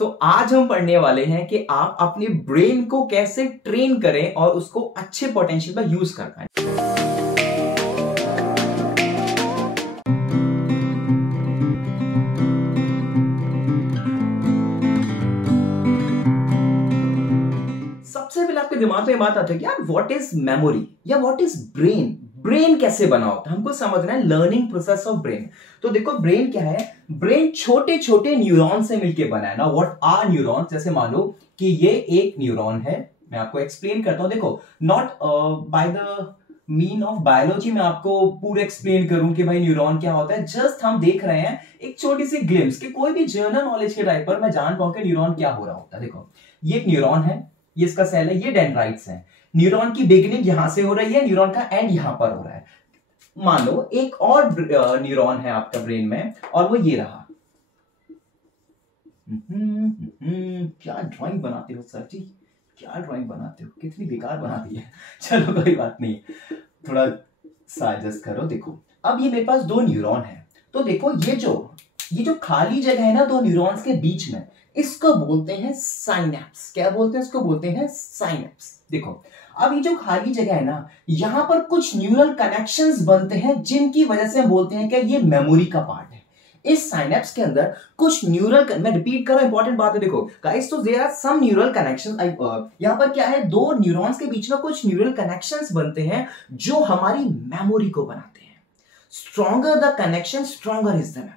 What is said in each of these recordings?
तो आज हम पढ़ने वाले हैं कि आप अपने ब्रेन को कैसे ट्रेन करें और उसको अच्छे पोटेंशियल पर यूज कर पाए। सबसे पहले आपके दिमाग में बात आती है कि यार व्हाट इज मेमोरी या व्हाट इज ब्रेन। ब्रेन कैसे बना होता है हमको समझना है, लर्निंग प्रोसेस ऑफ ब्रेन। तो देखो ब्रेन क्या है, ब्रेन छोटे छोटे न्यूरॉन से मिलकर बना है ना। व्हाट आर न्यूरॉन, जैसे मान लो कि ये एक न्यूरॉन है, मैं आपको एक्सप्लेन करता हूं। देखो not by the mean of biology में आपको पूरा एक्सप्लेन करूं कि भाई न्यूरॉन क्या होता है, जस्ट हम देख रहे हैं एक छोटी सी ग्लिम्स कि कोई भी जनरल नॉलेज के टाइप पर मैं जान पाऊं कि न्यूरॉन क्या हो रहा होता है। देखो ये एक न्यूरॉन है, ये इसका सेल है, ये डेंड्राइट्स है। न्यूरॉन की बिगिनिंग यहां से हो रही है, न्यूरॉन का एंड यहां पर हो रहा है। मान लो एक और न्यूरॉन है आपका ब्रेन में और वो ये रहा। क्या ड्राइंग बनाते हो सर जी, क्या ड्राइंग बनाते हो, कितनी बेकार बनाती है। चलो कोई बात नहीं, थोड़ा सा एडजस्ट करो। देखो अब ये मेरे पास दो न्यूरॉन है, तो देखो ये जो खाली जगह है ना दो न्यूरॉन्स के बीच में, इसको बोलते हैं साइनेप्स। क्या बोलते हैं इसको? बोलते हैं साइनेप्स। देखो अब ये जो खाली जगह है ना, यहां पर कुछ न्यूरल कनेक्शंस बनते हैं जिनकी वजह से हम बोलते हैं कि ये मेमोरी का पार्ट है। इस साइनेप्स के अंदर कुछ न्यूरल, मैं रिपीट कर रहा हूं, इंपॉर्टेंट बात है। देखो गाइस, तो there are some neural connections. यहां पर क्या है, दो न्यूरॉन्स के बीच में कुछ न्यूरल कनेक्शंस बनते हैं जो हमारी मेमोरी को बनाते हैं। Stronger the connection, stronger is the memory.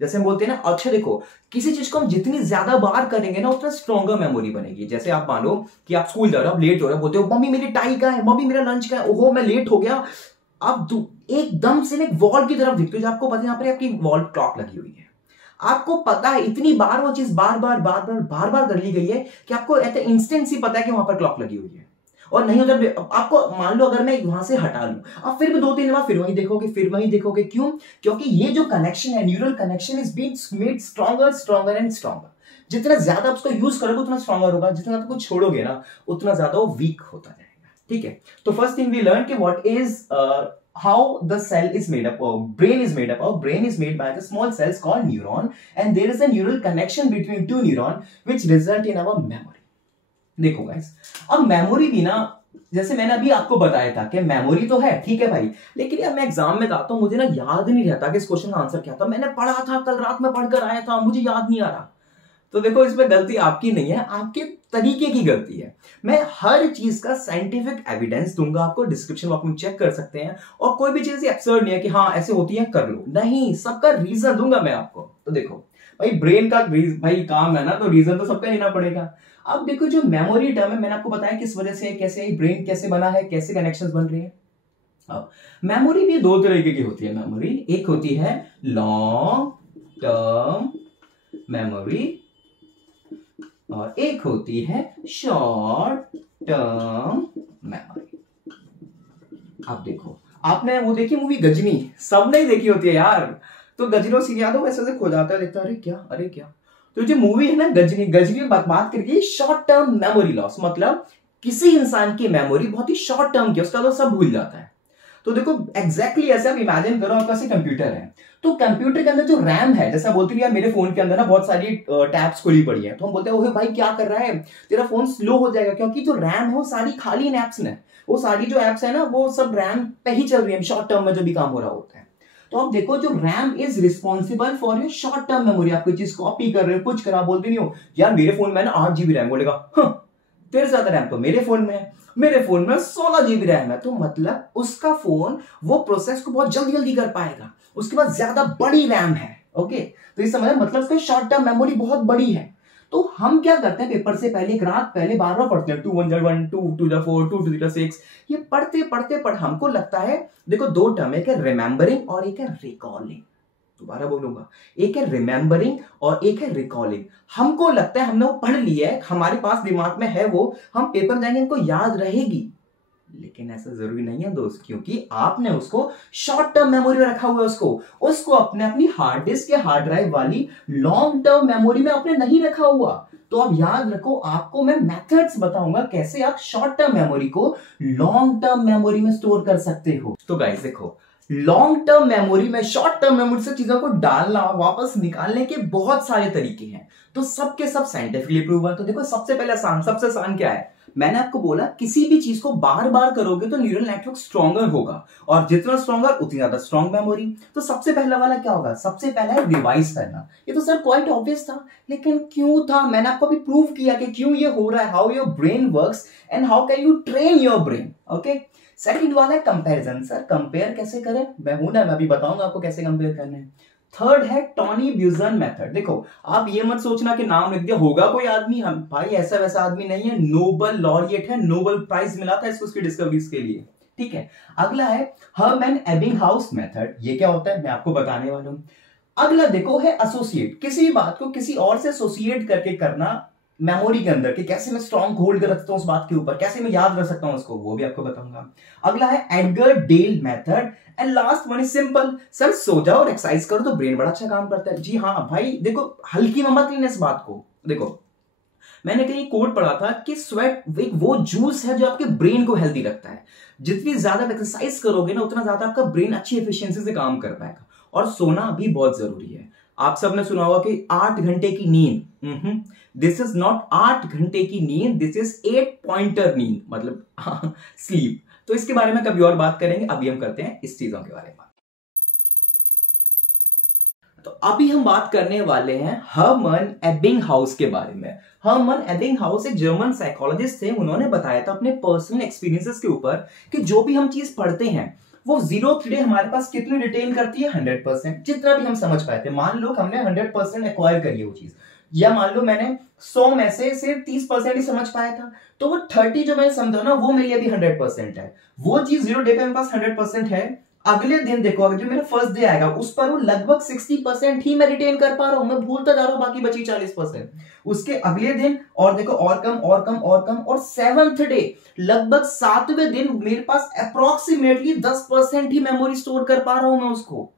जैसे हम बोलते हैं ना, अच्छा देखो किसी चीज को हम जितनी ज्यादा बार करेंगे ना उतना स्ट्रॉन्गर मेमोरी बनेगी। जैसे आप मानो कि आप स्कूल जा रहे हो, आप लेट हो रहे हो, बोलते हो मम्मी मेरी टाई कहाँ है, मम्मी मेरा लंच कहाँ है, ओहो मैं लेट हो गया। अब एकदम से एक वॉल की तरफ दिखते हो, आपको पता है यहाँ पर आपकी वॉल क्लॉक लगी हुई है। आपको पता है इतनी बार वो चीज बार बार कर ली गई है कि आपको ऐसे इंस्टेंट ही पता है कि वहां पर क्लॉक लगी हुई है। और नहीं उधर आपको मान लो अगर मैं वहां से हटा लूं, अब फिर भी 2-3 बार फिर वहीं देखोगे, क्यों? क्योंकि ये जो कनेक्शन है, neural connection is being made stronger and stronger. जितना ज्यादा आप उसको यूज करोगे उतना स्ट्रॉन्गर होगा, जितना आप कुछ छोड़ोगे ना उतना ज्यादा वो वीक होता जाएगा। ठीक है, तो फर्स्ट थिंग वी लर्न कि what is how the cell is made up, or brain is made up of. Brain is made by the small cells called neuron, and there is a neural connection between two neurons which result in our memory. देखो guys, अब memory भी ना, जैसे मैंने अभी आपको बताया था कि मेमोरी तो है, ठीक है भाई, लेकिन यार मैं एग्जाम में जाता हूं, मुझे ना याद नहीं रहता कि इस क्वेश्चन का आंसर क्या था। मैंने पढ़ा था, कल रात में पढ़कर आया था, मुझे याद नहीं आ रहा। तो देखो इसमें गलती आपकी नहीं है, आपके तरीके की गलती है। मैं हर चीज का साइंटिफिक एविडेंस दूंगा आपको, डिस्क्रिप्शन में आप चेक कर सकते हैं। और कोई भी चीज एब्सर्ड नहीं है कि हाँ ऐसे होती है कर लो, नहीं, सबका रीजन दूंगा मैं आपको। तो देखो भाई ब्रेन का भाई काम है ना, तो रीजन तो सबका लेना पड़ेगा। अब देखो जो मेमोरी टर्म है, मैंने आपको बताया किस वजह से, कैसे ब्रेन कैसे बना है, कैसे कनेक्शंस बन रही है। अब मेमोरी भी दो तरीके की होती है मेमोरी। एक होती है लॉन्ग टर्म मेमोरी और एक होती है शॉर्ट टर्म मेमोरी। अब देखो आपने वो देखी मूवी गजनी, सबने ही देखी होती है यार। तो गजनी सीन याद हो, वैसे खो जाता है, देखता अरे क्या। तो जो मूवी है ना गजनी बात करके शॉर्ट टर्म मेमोरी लॉस, मतलब किसी इंसान की मेमोरी बहुत ही शॉर्ट टर्म की, उसका तो सब भूल जाता है। तो देखो एग्जैक्टली ऐसे आप इमेजिन करो, आपके पास कंप्यूटर है, तो कंप्यूटर के अंदर जो रैम है, जैसा बोलते हैं यार मेरे फोन के अंदर ना बहुत सारी टैब्स खुली पड़ी है, तो हम बोलते हैं ओहे भाई क्या कर रहा है, तेरा फोन स्लो हो जाएगा, क्योंकि जो रैम है वो सारी खाली एप्स है, वो सारी जो एप्स है ना वो सब रैम पे ही चल रही है, शॉर्ट टर्म में जो भी काम हो रहा होता है। तो आप देखो जो RAM is responsible for your short term memory. आप कोई चीज कॉपी कर रहे हो, कुछ करा, बोलते नहीं हो यार मेरे फोन में ना 8 GB रैम, बोलेगा तेरे ज्यादा रैम तो मेरे फोन में है, मेरे फोन में 16 GB रैम है। तो मतलब उसका फोन वो प्रोसेस को बहुत जल्दी कर पाएगा, उसके बाद ज्यादा बड़ी रैम है। ओके, तो इस समय मतलब उसका शॉर्ट टर्म मेमोरी बहुत बड़ी है। तो हम क्या करते हैं, पेपर से पहले एक रात पहले बार पढ़ते हैं, 2 1 1 2 2 4 2 2 6। ये पढ़ते हमको लगता है, देखो दो टर्म, एक है रिमेंबरिंग और एक है रिकॉलिंग। दोबारा बोलूंगा, एक है रिमेंबरिंग और एक है रिकॉलिंग। हमको लगता है हमने वो पढ़ लिया है, हमारे पास दिमाग में है वो, हम पेपर देंगे हमको याद रहेगी, लेकिन ऐसा जरूरी नहीं है दोस्त, क्योंकि आपने उसको शॉर्ट टर्म मेमोरी में रखा हुआ है, उसको अपनी हार्ड डिस्क या हार्ड ड्राइव वाली लॉन्ग टर्म मेमोरी में आपने नहीं रखा हुआ। तो अब याद रखो, आपको मैं मेथड्स बताऊंगा कैसे आप शॉर्ट टर्म मेमोरी को लॉन्ग टर्म मेमोरी में स्टोर कर सकते हो। तो गाइस देखो, लॉन्ग टर्म मेमोरी में शॉर्ट टर्म मेमोरी से चीजों को डालना और वापस निकालने के बहुत सारे तरीके हैं, तो सबके सब साइंटिफिकली प्रूव है। तो देखो सबसे पहले सबसे आसान क्या है, मैंने आपको बोला किसी भी चीज को बार बार करोगे तो न्यूरल नेटवर्क स्ट्रॉन्गर होगा, और जितना स्ट्रॉन्गर उतनी ज्यादा स्ट्रॉन्ग मेमोरी। तो सबसे पहला वाला क्या होगा, सबसे पहला है रिवाइज करना। ये तो सर क्वाइट ऑब्वियस था, लेकिन क्यों था, मैंने आपको अभी प्रूव किया कि क्यों ये हो रहा है, how your brain works and how can you train your brain. Okay, second वाला है कंपैरिजन। सर कंपेयर कैसे करें, मैं हूं ना, मैं अभी बताऊंगा आपको कैसे कंपेयर करना है। थर्ड है टॉनी ब्यूजन मेथड। देखो आप ये मत सोचना कि नाम लिख दिया होगा कोई आदमी, हम भाई ऐसा वैसा आदमी नहीं है, नोबल लॉरिएट है, नोबल प्राइज मिला था इसको उसकी डिस्कवरीज के लिए, ठीक है। अगला है हर्मन एबिंगहाउस मेथड। ये क्या होता है मैं आपको बताने वाला हूं। अगला देखो है एसोसिएट, किसी भी बात को किसी और से एसोसिएट करके करना मेमोरी के अंदर, कि कैसे मैं स्ट्रॉन्ग होल्ड कर रखता हूं उस बात के ऊपर, कैसे मैं याद रख सकता हूं उसको, वो भी आपको बताऊंगा। अगला है Edgar Dale method. And last one is simple, sir सो जाओ और एक्सरसाइज करो तो ब्रेन बड़ा अच्छा काम करता है। जी हाँ भाई, देखो हल्की में मत लेना इस बात को। देखो मैंने कहीं कोट पढ़ा था कि स्वेट वो जूस है जो आपके ब्रेन को हेल्दी रखता है। जितनी ज्यादा एक्सरसाइज करोगे ना उतना ज्यादा आपका ब्रेन अच्छी एफिशिएंसी से काम कर पाएगा। और सोना भी बहुत जरूरी है। आप सबने सुना होगा कि 8 घंटे की नींद, दिस इज नॉट 8 घंटे की नींद, दिस इज 8 पॉइंटर नींद, मतलब स्लीप। तो इसके बारे में कभी और बात करेंगे, अभी हम करते हैं इस चीजों के बारे में। तो अभी हम बात करने वाले हैं हर्मन एबिंगहाउस के बारे में। हर्मन एबिंगहाउस एक जर्मन साइकोलॉजिस्ट थे। उन्होंने बताया था अपने पर्सनल एक्सपीरियंसेस के ऊपर कि जो भी हम चीज पढ़ते हैं वो 0 डे हमारे पास कितनी रिटेन करती है, 100%, जितना भी हम समझ पाए थे। मान लो हमने 100% एक्वायर करी है वो चीज, या मान लो मैंने 100 में से सिर्फ 30% ही समझ पाया था, तो वो 30 जो मैंने समझा ना वो मेरे लिए अभी 100% है। वो चीज 0 डे पे मेरे पास 100% है, अगले दिन देखो अगर जो मेरा फर्स्ट डे आएगा उस पर वो लगभग 60% ही मैं रिटेन कर पा रहा हूं, मैं भूलता जा रहा हूं बाकी बची 40%। उसके अगले दिन और देखो और कम और कम और कम, और 7th डे लगभग 7वें दिन मेरे पास अप्रोक्सीमेटली 10% ही मेमोरी स्टोर कर पा रहा हूं मैं उसको।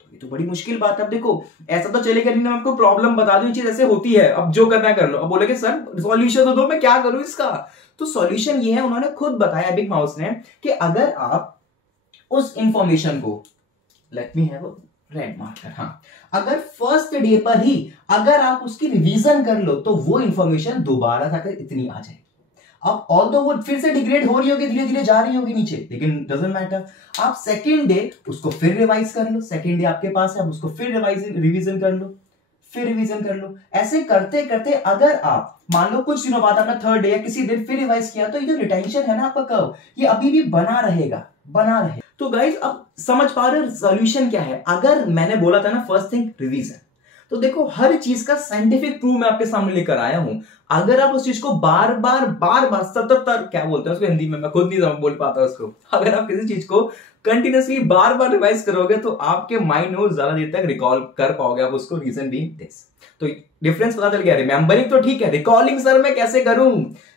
तो ये तो बड़ी मुश्किल बात है। अब देखो ऐसा तो चलेगा नहीं, मैं आपको प्रॉब्लम बता दूं, चीज ऐसे होती है, अब जो करना है कर लो। अब बोलेगे सर सॉल्यूशन तो दो, मैं क्या करूं इसका। तो सॉल्यूशन ये है, उन्होंने खुद बताया एबिंगहाउस ने, कि अगर आप उस इंफॉर्मेशन को, let me have a red marker, हाँ, अगर फर्स्ट डे पर ही अगर आप उसकी रिवीजन कर लो तो वो इंफॉर्मेशन दोबारा जाकर इतनी आ जाएगी। अब ऑल्दो वो फिर से डिग्रेड हो रही होगी, धीरे धीरे जा रही होगी नीचे, लेकिन डजंट मैटर। आप सेकेंड डे उसको फिर रिवाइज कर लो, सेकेंड डे आपके पास है, आप उसको फिर रिवीजन कर लो, फिर रिवीजन कर लो। ऐसे करते करते अगर आप मान लो कुछ दिनों बाद आपने थर्ड डे या किसी दिन फिर रिवाइज किया, तो ये जो रिटेंशन है ना आपका कर्व, ये अभी भी बना रहेगा, बना रहे। तो गाइस अब समझ पा रहे हो सॉल्यूशन क्या है। अगर मैंने बोला था ना फर्स्ट थिंग रिवीजन, तो देखो हर चीज का साइंटिफिक प्रूफ मैं आपके सामने लेकर आया हूं। अगर आप उस चीज को बार बार सतत, क्या बोलते हैं उसको हिंदी में, मैं खुद नहीं बोल पाता उसको, अगर आप किसी चीज को कंटिन्यूसली बार बार रिवाइज करोगे तो आपके माइंड में ज्यादा देर तक रिकॉल कर पाओगे आप उसको। रीजन बीइंग दिस, तो डिफरेंस पता चल गया। रिमेंबरिंग तो ठीक है, रिकॉलिंग सर मैं कैसे करूं,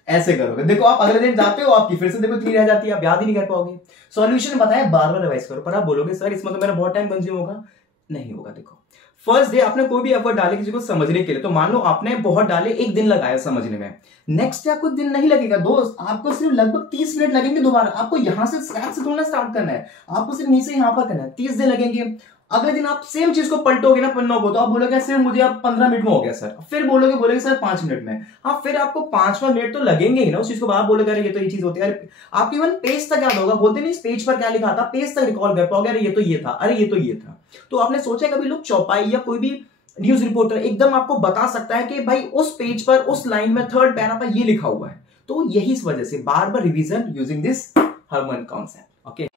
ऐसे करोगे। देखो आप अगले दिन जाते हो, आपकी फिर से देखो इतनी रह जाती है, आप याद ही नहीं कर पाओगे। सॉल्यूशन बताया बार बार रिवाइज करो, पर आप बोलोगे सर इसमें तो मेरा बहुत टाइम कंज्यूम होगा। नहीं होगा। देखो फर्स्ट डे आपने कोई भी एफर्ट डाले किसी को समझने के लिए, तो मान लो आपने बहुत डाले, एक दिन लगाया समझने में, नेक्स्ट डे आपको दिन नहीं लगेगा दोस्त, आपको सिर्फ लगभग 30 मिनट लगेंगे। दोबारा आपको यहां से स्क्रैच से थोड़ा स्टार्ट करना है, आपको सिर्फ यहीं से यहां पर करना है, 30 दिन लगेंगे। अगले दिन आप सेम चीज को पलटोगे ना पन्नों को, तो आप बोलोगे सिर्फ मुझे आप 15 मिनट में हो गया सर, फिर बोलोगे सर 5 मिनट में, हाँ फिर आपको 5वां मिनट तो लगेंगे ही ना उस चीज को। आप बोलोगे अरे ये तो ये चीज होती है, अरे आपकी इवन पेज तक याद होगा, बोलते नहीं इस पेज पर क्या लिखा था, पेज तक रिकॉल कर पाओगे, अरे ये तो ये था, अरे ये तो ये था। तो आपने सोचा कभी लोग चौपाई या कोई भी न्यूज रिपोर्टर एकदम आपको बता सकता है कि भाई उस पेज पर उस लाइन में थर्ड पैरा पर ये लिखा हुआ है। तो यही इस वजह से बार बार revision using this Herman concept. Okay,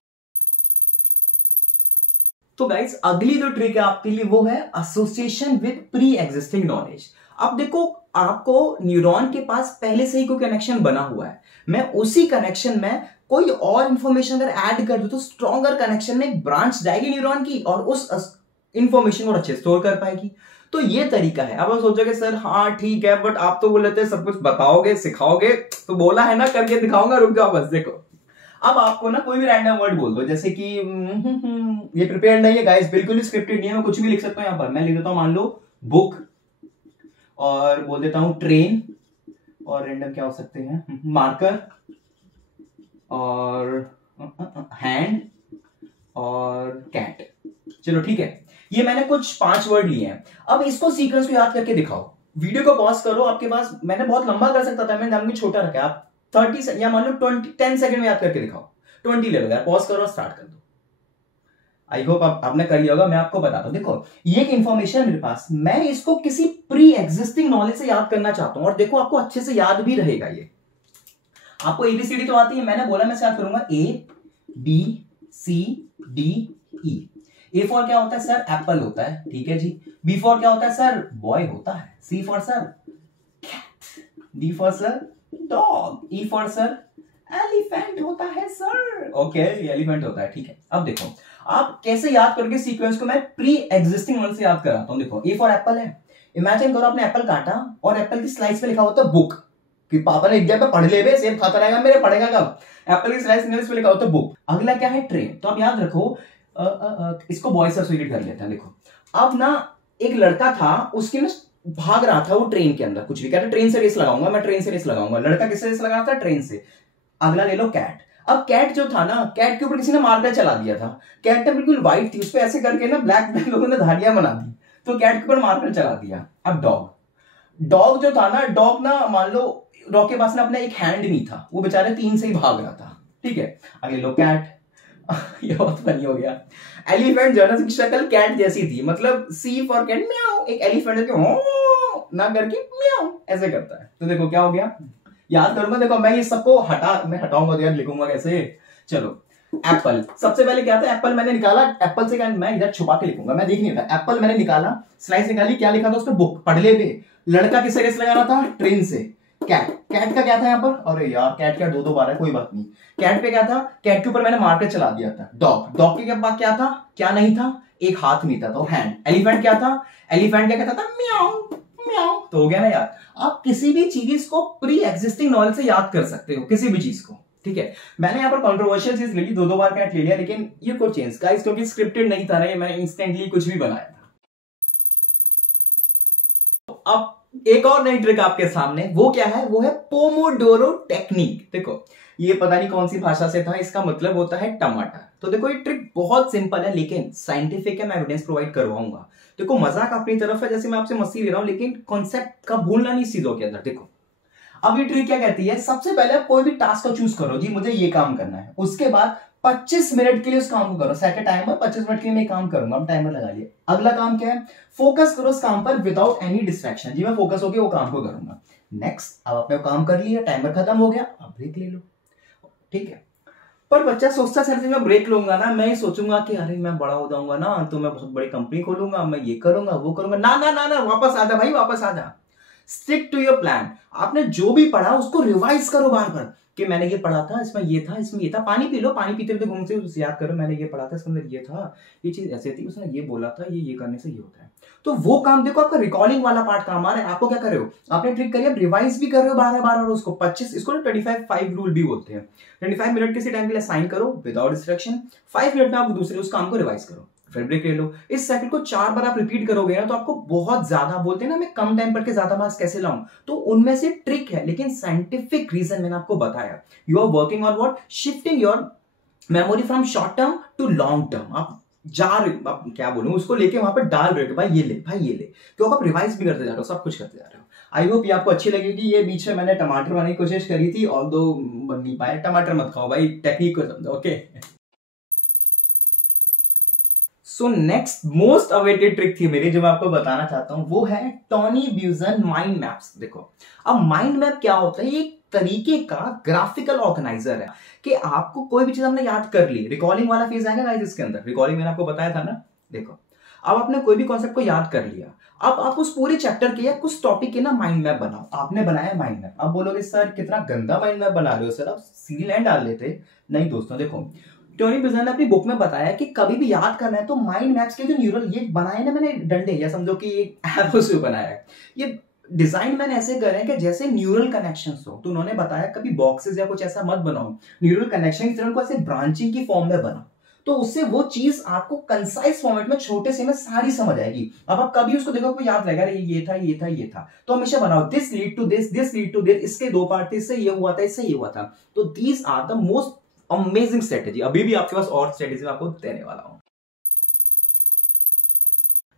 तो गाइस अगली जो ट्रिक है आपके लिए वो है association with pre existing knowledge. अब देखो आपको न्यूरॉन के पास पहले से ही कोई कनेक्शन बना हुआ है, मैं उसी कनेक्शन में कोई और इंफॉर्मेशन अगर ऐड कर दूं तो स्ट्रॉन्गर कनेक्शन में एक ब्रांच जाएगी न्यूरॉन की और उस इंफॉर्मेशन को अच्छे स्टोर कर पाएगी। तो ये तरीका है। अब आप सोचोगे सर हाँ ठीक है, बट आप तो बोल रहे थे सब कुछ बताओगे सिखाओगे, तो बोला है ना करके दिखाऊंगा, रुक जाओ बस। देखो अब आपको ना कोई भी रैंडम वर्ड बोल दो, जैसे कि ये प्रिपेयर्ड नहीं है गाइस, बिल्कुल ही स्क्रिप्टेड नहीं है, मैं कुछ भी लिख सकता हूं। यहां पर मैं लिख देता हूं मान लो बुक, और बोल देता हूं ट्रेन, और रैंडम क्या हो सकते हैं, मार्कर, और हैंड, और कैट। चलो ठीक है, ये मैंने कुछ 5 वर्ड लिए हैं। अब इसको सीक्वेंस को याद करके दिखाओ। वीडियो को पॉज करो, आपके पास, मैंने बहुत लंबा कर सकता था, मैंने टाइम को छोटा रखा है। आप 30 या मान लो 10 सेकंड में याद करके दिखाओ। 20 ले लो यार, पॉज करो और स्टार्ट कर दो। आई होप आपने कर लिया होगा। मैं आपको बताता हूं, देखो ये एक इंफॉर्मेशन है मेरे पास, मैं इसको किसी प्री एग्जिस्टिंग नॉलेज से याद करना चाहता हूं, और देखो आपको अच्छे से याद भी रहेगा। ये आपको एबीसीडी तो आती है, मैंने बोला मैं याद करूंगा ABCDE। ए फॉर क्या होता है सर? एप्पल होता है, ठीक है जी। बी फॉर क्या होता है सर? बॉय होता है। C for sir cat. D for sir dog. E for sir elephant होता है सर। ओके, एलिफेंट होता है, ठीक है। अब देखो आप कैसे याद करोगे सीक्वेंस को, मैं प्री एग्जिस्टिंग वन से याद कराता हूं। देखो ए फॉर एप्पल है, इमेजिन करो आपने एप्पल काटा और एप्पल की स्लाइस पे लिखा होता है बुक, कि पापा ने एग्जाम पे पढ़ ले बे, सेब खाता रहेगा मेरे, पढ़ेगा कब? एप्पल की स्लाइस इंग्लिश पे लिखा होता है बुक। अगला क्या है? ट्रेन। तो आप याद रखो, इसको बॉय से एसोसिएट कर लेते हैं। देखो अब ना एक लड़का था, उसकी ना भाग रहा था वो ट्रेन के अंदर, कुछ भी कहता ट्रेन से रेस लगाऊंगा, मैं ट्रेन से रेस लगाऊंगा। लड़का किससे रेस लगा था? ट्रेन से। अगला ले लो कैट। अब कैट जो था ना, कैट के ऊपर किसी ने मार्कर चला दिया था। कैट बिल्कुल व्हाइट थी, उस पर ऐसे करके ना ब्लैक ब्लैक लोगों ने धारियां बना दी, तो कैट के ऊपर मार्कर चला दिया। अब डॉग। डॉग जो था ना, डॉग ना मान लो डॉग के पास ना अपना एक हैंड नहीं था, वो बेचारे 3 से ही भाग रहा था, ठीक है। अगले लो कैट। ये बहुत फनी हो गया। एलिफेंट जो है ना, शक्ल कैट जैसी थी, मतलब सी फॉर कैट म्याऊ, एक एलिफेंट ना करके म्याऊ ऐसे करता है। तो देखो क्या हो गया, याद करूंगा। देखो मैं ये सबको मैं हटाऊंगा तो यार लिखूंगा कैसे? चलो एप्पल, सबसे पहले क्या था? एप्पल मैंने निकाला, एप्पल से क्या मैं इधर छुपा के लिखूंगा, मैं देख नहीं रहा। एप्पल मैंने निकाला, स्लाइस निकाली, क्या लिखा था उस पर? बुक, पढ़ ले बे। लड़का किससे रेस लगा रहा था? ट्रेन से। कैट, कैट का क्या था यहाँ पर? अरे यार कैट का 2 बार है, कोई बात नहीं। कैट पे क्या था? कैट के ऊपर मैंने मार्कर चला दिया था। डॉग, डॉग के पास क्या था? क्या नहीं था? एक हाथ नहीं था, तो हैंड। एलिफेंट क्या था? एलिफेंट क्या कहता था? म्याऊ म्याऊ। तो हो गया ना यार। आप किसी भी चीज को प्री एग्जिस्टिंग नॉलेज से याद कर सकते हो, किसी भी चीज को, ठीक है। मैंने यहाँ पर कंट्रोवर्शियल चीज ले ली, 2 बार कैट ले लिया, लेकिन ये कुछ चेंज गाइस, क्योंकि स्क्रिप्टेड नहीं था ना ये, मैंने इंस्टेंटली कुछ भी बनाया था। अब एक और नई ट्रिक आपके सामने, वो क्या है? वो है पोमोडोरो टेक्निक। देखो ये पता नहीं कौन सी भाषा से था, इसका मतलब होता है टमाटर। तो देखो ये ट्रिक बहुत सिंपल है, लेकिन साइंटिफिक है, मैं एविडेंस प्रोवाइड करवाऊंगा। देखो मजाक अपनी तरफ है, जैसे मैं आपसे मस्ती ले रहा हूं, लेकिन कॉन्सेप्ट का भूलना नहीं चीजों के अंदर। देखो अब ये ट्रिक क्या कहती है? सबसे पहले आप कोई भी टास्क को चूज करो, जी मुझे ये काम करना है, उसके बाद 25 मिनट के लिए उस काम को करो। सेट टाइमर, 25 मिनट के लिए मैं काम करूंगा, अब टाइमर लगा लिया। अगला काम क्या है? फोकस करो उस काम पर विदाउट एनी डिस्ट्रैक्शन, जी मैं फोकस होकर वो काम को करूंगा। नेक्स्ट, अब आपने काम कर लिया, टाइमर खत्म हो गया, अब ब्रेक ले लो, ठीक है। पर बच्चा सोचता सर मैं ब्रेक लूंगा ना, मैं सोचूंगा कि अरे मैं बड़ा हो जाऊंगा ना, तो मैं बहुत बड़ी कंपनी खोलूंगा, मैं ये करूंगा वो करूंगा। ना ना ना ना, वापस आ जा भाई, वापस आ जा। Stick to your plan. आपने जो भी पढ़ा उसको रिवाइज करो बार बार, कि मैंने ये पढ़ा था, इसमें ये था, इसमें ये था। पानी पी लो, पानी पीते हुए घूमते हुए याद करो, मैंने ये पढ़ा था, इसके अंदर ये था, ये चीज ऐसे थी, उसने ये बोला था, ये करने से ये होता है। तो वो काम देखो, आपका रिकॉर्डिंग वाला पार्ट काम आ रहा है। आपको क्या कर रहे हो? आपने ट्रिक करी, आप रिवाइज भी कर रहे हो बार बार, और उसको 25, इसको 25 रूल भी बोलते हैं। 25 मिनट किसी टाइम के लिए साइन करो विदाउट डिस्ट्रैक्शन, 5 मिनट में आप दूसरे उस काम को रिवाइज करो, फिर ब्रेक ले लो। इस साइकिल को 4 बार आप रिपीट करोगे ना, तो आपको बहुत ज्यादा, बोलते हैं ना मैं कम टाइम पढ़ के ज्यादा मार्क्स कैसे लाऊं, तो उनमें से ट्रिक है, लेकिन साइंटिफिक रीजन मैंने आपको बताया। You are working on what? Shifting your memory from short term to long term. आप आप क्या बोलूं, उसको लेके वहां पर डाल रहे हो, भाई ये ले, भाई ये ले, क्योंकि आप रिवाइज भी करते जा रहे हो, सब कुछ करते जा रहे हो। आई होप ये आपको अच्छी लगेगी। ये बीच में मैंने टमाटर बनाने की कोशिश करी थी, और दो बन नहीं पाए। टमाटर मत खाओ भाई, टेक्निक को समझो, okay. So next most awaited trick थी मेरी, जो मैं आपको बताना चाहता हूं, वो है टॉनी ब्यूजन माइंड मैप्स। देखो अब माइंड मैप क्या होता है? एक तरीके का ग्राफिकल ऑर्गेनाइजर है, कि आपको कोई भी चीज हमने याद कर ली, रिकॉलिंग वाला फेज आएगा गाइस इसके अंदर। रिकॉलिंग मैंने आपको बताया था ना। देखो अब आपने कोई भी कॉन्सेप्ट को याद कर लिया, अब आप उस पूरे चैप्टर के या कुछ टॉपिक के ना माइंड मैप बनाओ। आपने बनाया माइंड मैप, अब बोलोगे सर कितना गंदा माइंड मैप बना रहे हो सर, आप सीधी लाइन डाल लेते। नहीं दोस्तों, देखो टोनी ब्यूजन ने अपनी बुक में बताया कि कभी भी याद करना है तो माइंड मैप्स के जो न्यूरल ये बनाए ना मैंने डंडे, या समझो कि एक एरो से बनाया है, ये डिजाइन मैंने ऐसे करे हैं कि जैसे न्यूरल कनेक्शंस हो। तो उन्होंने बताया कभी बॉक्सेस या कुछ ऐसा मत बनाओ, न्यूरल कनेक्शन की तरह को ऐसे ब्रांचिंग की फॉर्म में बनाओ, तो उससे वो चीज आपको कंसाइज फॉर्मेट में छोटे से में सारी समझ आएगी। अब आप कभी उसको देखो याद रहेगा, ये था ये था ये था, तो हमेशा बनाओ this lead to this lead to this, इसके 2 पार्ट थे, इससे ये हुआ था, इससे ये हुआ था। तो these are the most amazing strategy, अभी भी आपके पास और स्ट्रेटेजी मैं आपको देने वाला हूं।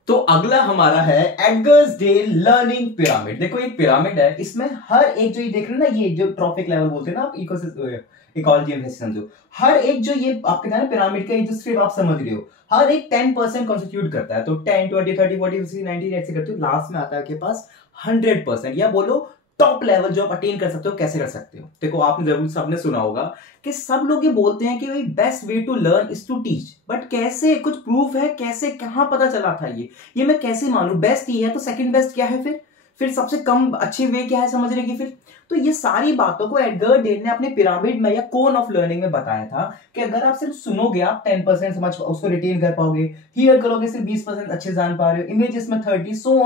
तो अगला हमारा है एडगर्सडेल लर्निंग पिरामिड। देखो एक पिरामिड है, इसमें हर एक जो ये देख रहे हो ना, ये जो ट्रॉफिक लेवल बोलते हैं ना आप, इकोलॉजी में समझो, हर एक जो ये आपके ना पिरामिड का ये जो स्ट्रिप आप समझ रहे हो, हर एक 10% कॉन्स्टिट्यूट करता है। तो 10, 20, 30, 40, 50, 90 ऐसे करते हो, लास्ट में आता है आपके पास 100%, या बोलो टॉप लेवल जो आप अटेन कर सकते हो, कैसे कर सकते हो। देखो आपने जरूर सबने सुना होगा कि सब लोग ये बोलते हैं कि भाई best way to learn is to teach, but कैसे, कुछ प्रूफ है कैसे, कहां पता चला था ये मैं कैसे मानूं, बेस्ट ही है तो सेकंड बेस्ट क्या है, फिर सबसे कम अच्छी वे क्या है समझने की। फिर तो ये सारी बातों को एडगर डेल ने अपने पिरामिड में या कोन ऑफ लर्निंग में बताया था कि अगर आप सिर्फ सुनोगे आप 10% समझ उसको रिटेन कर पाओगे, हियर करोगे सिर्फ 20% अच्छे जान पा रहे हो, इमेजेस में 30, सो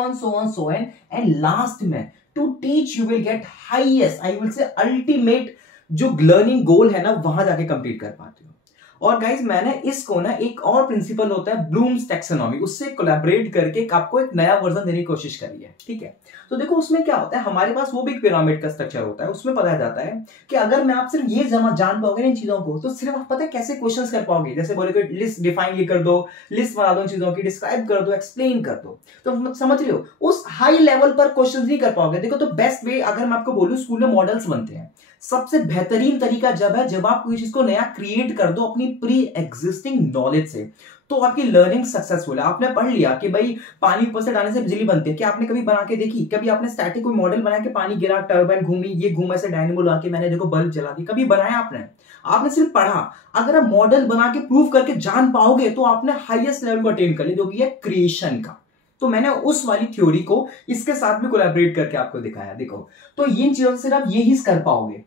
ऑन एंड लास्ट में to teach you will get highest, I will say ultimate जो लर्निंग गोल है ना, वहां जाके कंप्लीट कर पाते हो। और गाइज मैंने इसको ना एक और प्रिंसिपल होता है ब्लूम्स टैक्सोनॉमी, उससे कोलैबोरेट करके आपको एक नया वर्जन देने की कोशिश करी है, ठीक है। तो देखो उसमें क्या होता है, हमारे पास वो भी एक पिरामिड का स्ट्रक्चर होता है, उसमें पता जाता है कि अगर मैं आप सिर्फ ये जान पाओगे इन चीजों को, तो सिर्फ आप पता है कैसे क्वेश्चंस कर पाओगे, जैसे बोले लिस्ट डिफाइन ये कर दो, लिस्ट बना दो चीजों की, डिस्क्राइब कर दो, एक्सप्लेन कर दो, तो समझ रहे हो उस हाई लेवल पर क्वेश्चंस नहीं कर पाओगे। देखो तो बेस्ट वे अगर मैं आपको बोलूं, स्कूल में मॉडल्स बनते हैं, सबसे बेहतरीन तरीका जब आप कोई चीज को नया क्रिएट कर दो अपनी प्री एग्जिस्टिंग नॉलेज से, तो आपकी लर्निंग सक्सेसफुल है। आपने पढ़ लिया कि भाई पानी ऊपर से डालने से बिजली बनती है, क्या आपने कभी बना के देखी? कभी आपने स्टैटिक कोई मॉडल बनाया कि पानी गिरा, टर्बाइन घूमी, ये घूम ऐसे डायनेमो लगा के मैंने देखो बल्ब जला दी, कभी बनाया आपने सिर्फ पढ़ा। अगर आप मॉडल बना के प्रूव करके जान पाओगे तो आपने हाईएस्ट लेवल को अटेन कर लिया, जो कि है क्रिएशन का। तो मैंने उस वाली थ्योरी को इसके साथ में कोलैबोरेट करके आपको दिखाया। देखो तो इन चीजों से आप यही कर पाओगे।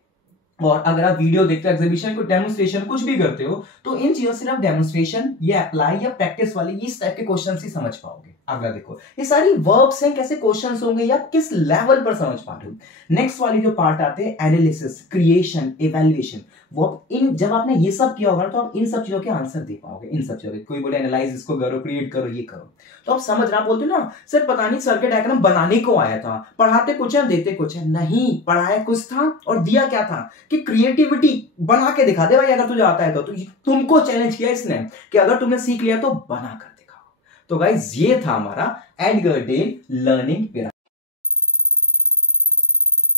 और अगर आप वीडियो देखते हो, एग्जीबिशन को डेमोन्स्ट्रेशन कुछ भी करते हो, तो इन चीजों से आप डेमोन्स्ट्रेशन या अप्लाई या प्रैक्टिस वाले इस टाइप के क्वेश्चन ही समझ पाओगे। अगला देखो ये सारी वर्ब्स हैं, कैसे क्वेश्चंस होंगे या किस लेवल पर समझ पा रहे हो। नेक्स्ट वाली जो पार्ट आते हैं एनालिसिस, क्रिएशन, इवैल्यूएशन, वो इन जब आपने ये सब किया होगा तो आप इन सब चीजों के आंसर दे पाओगे। इन सब चीजों, कोई बोले एनालाइज इसको करो, क्रिएट करो, ये करो, तो आप समझ रहे, बोलते ना सर पता नहीं सर्किट डायग्राम बनाने को आया था, पढ़ाते कुछ है देते कुछ है, नहीं पढ़ाया कुछ था और दिया क्या था कि क्रिएटिविटी बना के दिखा दे भाई, अगर तुझे आता है तो तुमको चैलेंज किया इसने कि अगर तुमने सीख लिया तो बना कर दिखाओ। तो गाइस ये था हमारा एडगर डेल लर्निंग पिरामिड।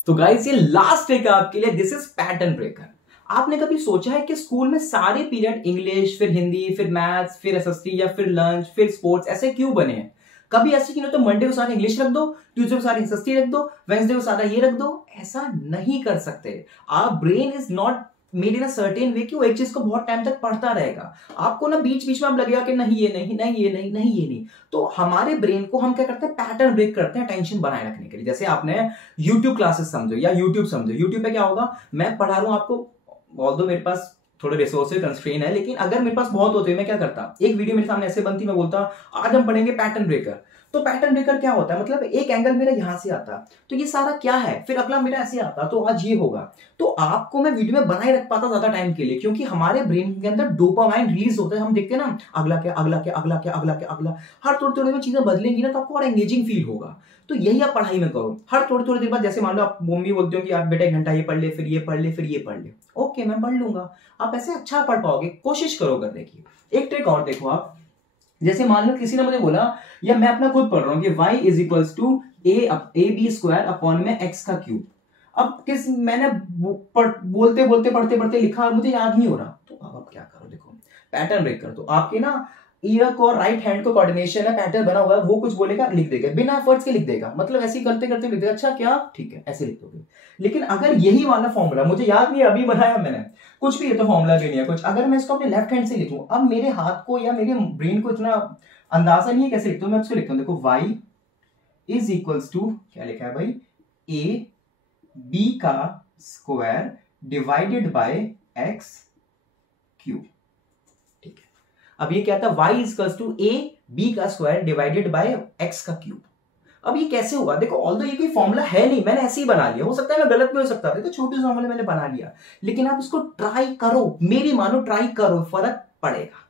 तो गाइस ये लास्ट ट्रिक है आपके लिए, दिस इज पैटर्न ब्रेकर। आपने कभी सोचा है कि स्कूल में सारे पीरियड इंग्लिश, फिर हिंदी, फिर मैथ्स, फिर एसएसटी या फिर लंच, फिर स्पोर्ट्स ऐसे क्यों बने हैं? कभी ऐसे क्यों? तो मंडे को सारा इंग्लिश रख दो, ट्यूसडे को सारा एसएसटी रख दो, वेडनेसडे को सारा ये रख दो। ऐसा नहीं कर सकते। Our brain is not made in a certain way कि वो एक चीज को बहुत टाइम तक पढ़ता रहेगा। आपको ना बीच बीच में आप लगेगा कि नहीं ये नहीं, नहीं ये नहीं, नहीं ये नहीं। तो हमारे ब्रेन को हम क्या करते हैं, पैटर्न ब्रेक करते हैं टेंशन बनाए रखने के लिए। जैसे आपने यूट्यूब क्लासेस समझो या यूट्यूब समझो, यूट्यूब पे क्या होगा, मैं पढ़ा रहा हूं आपको, ऑल्दो मेरे पास थोड़े रिसोर्सेज कंस्ट्रेन है, लेकिन अगर मेरे पास बहुत होते मैं क्या करता, एक वीडियो मेरे सामने ऐसे बनती, मैं बोलता आज हम पढ़ेंगे पैटर्न ब्रेकर। तो पैटर्न ब्रेकर क्या होता है, मतलब एक एंगल मेरा यहां से आता तो ये सारा क्या है, फिर अगला मेरा ऐसे आता तो आज ये होगा। तो आपको मैं वीडियो में बनाए रख पाता ज्यादा टाइम के लिए, क्योंकि हमारे ब्रेन के अंदर डोपामाइन रिलीज होता है। हम देखते हैं ना अगला क्या, अगला क्या, अगला क्या, अगला क्या, अगला, हर थोड़ी थोड़ी में चीजें बदलेंगी ना तो आपको और एंगेजिंग फील होगा। तो यही आप पढ़ाई में करो, हर थोड़ी थोड़ी देर बाद, जैसे मान लो आप मम्मी बोलते हो कि आप बेटा 1 घंटा ये पढ़ ले, फिर ये पढ़ ले, फिर ये पढ़ ले, ओके मैं पढ़ लूंगा। आप ऐसे अच्छा पढ़ पाओगे, कोशिश करो करने की। एक ट्रिक और देखो आप, जैसे मान लो किसी ने मुझे बोला या मैं अपना खुद पढ़ रहा हूं कि y is equals to A B square upon में x का क्यूब। अब मैंने बोलते बोलते पढ़ते पढ़ते लिखा, मुझे याद नहीं हो रहा, तो अब आप क्या करो, देखो पैटर्न ब्रेक कर दो। आपके ना ईयर को राइट हैंड को कोऑर्डिनेशन है, पैटर्न बना हुआ है, वो कुछ बोलेगा लिख देगा, बिना एफर्ट्स के लिख देगा, मतलब ऐसे करते करते लिख देगा, अच्छा क्या ठीक है ऐसे लिख दोगे। लेकिन अगर यही वाला फॉर्मूला मुझे याद नहीं, अभी बनाया मैंने, कुछ भी, ये तो फॉर्मूला भी नहीं है कुछ, अगर मैं इसको अपने लेफ्ट हैंड से लिखूं, अब मेरे हाथ को या मेरे ब्रेन को इतना अंदाजा नहीं है कैसे लिखता हूं, मैं उसको लिखता हूं, देखो y इज इक्वल्स टू, क्या लिखा है भाई, ए बी का square divided by X cube. ठीक है, अब ये क्या था, y is equals to A B का स्क्वायर डिवाइडेड बाय एक्स का क्यूब। अब ये कैसे हुआ, देखो ऑल्दो ये कोई फॉर्मूला है नहीं, मैंने ऐसे ही बना लिया, हो सकता है मैं गलत भी हो सकता था, तो छोटे फॉर्मूले मैंने बना लिया, लेकिन आप इसको ट्राई करो, मेरी मानो ट्राई करो, फर्क पड़ेगा।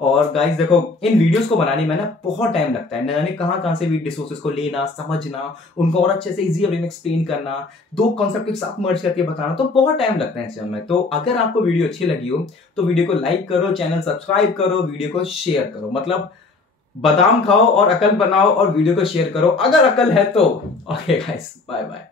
और गाइस देखो, इन वीडियोस को बनाने में ना बहुत टाइम लगता है, न जाने कहां से रिसोर्सेज को लेना, समझना, उनको और अच्छे से इजी वे में एक्सप्लेन करना, दो कॉन्सेप्ट एक साथ मर्ज करके बताना, तो बहुत टाइम लगता है इस में। तो अगर आपको वीडियो अच्छी लगी हो तो वीडियो को लाइक करो, चैनल सब्सक्राइब करो, वीडियो को शेयर करो। मतलब बादाम खाओ और अकल बनाओ और वीडियो को शेयर करो अगर अकल है तो। Okay guys, bye bye.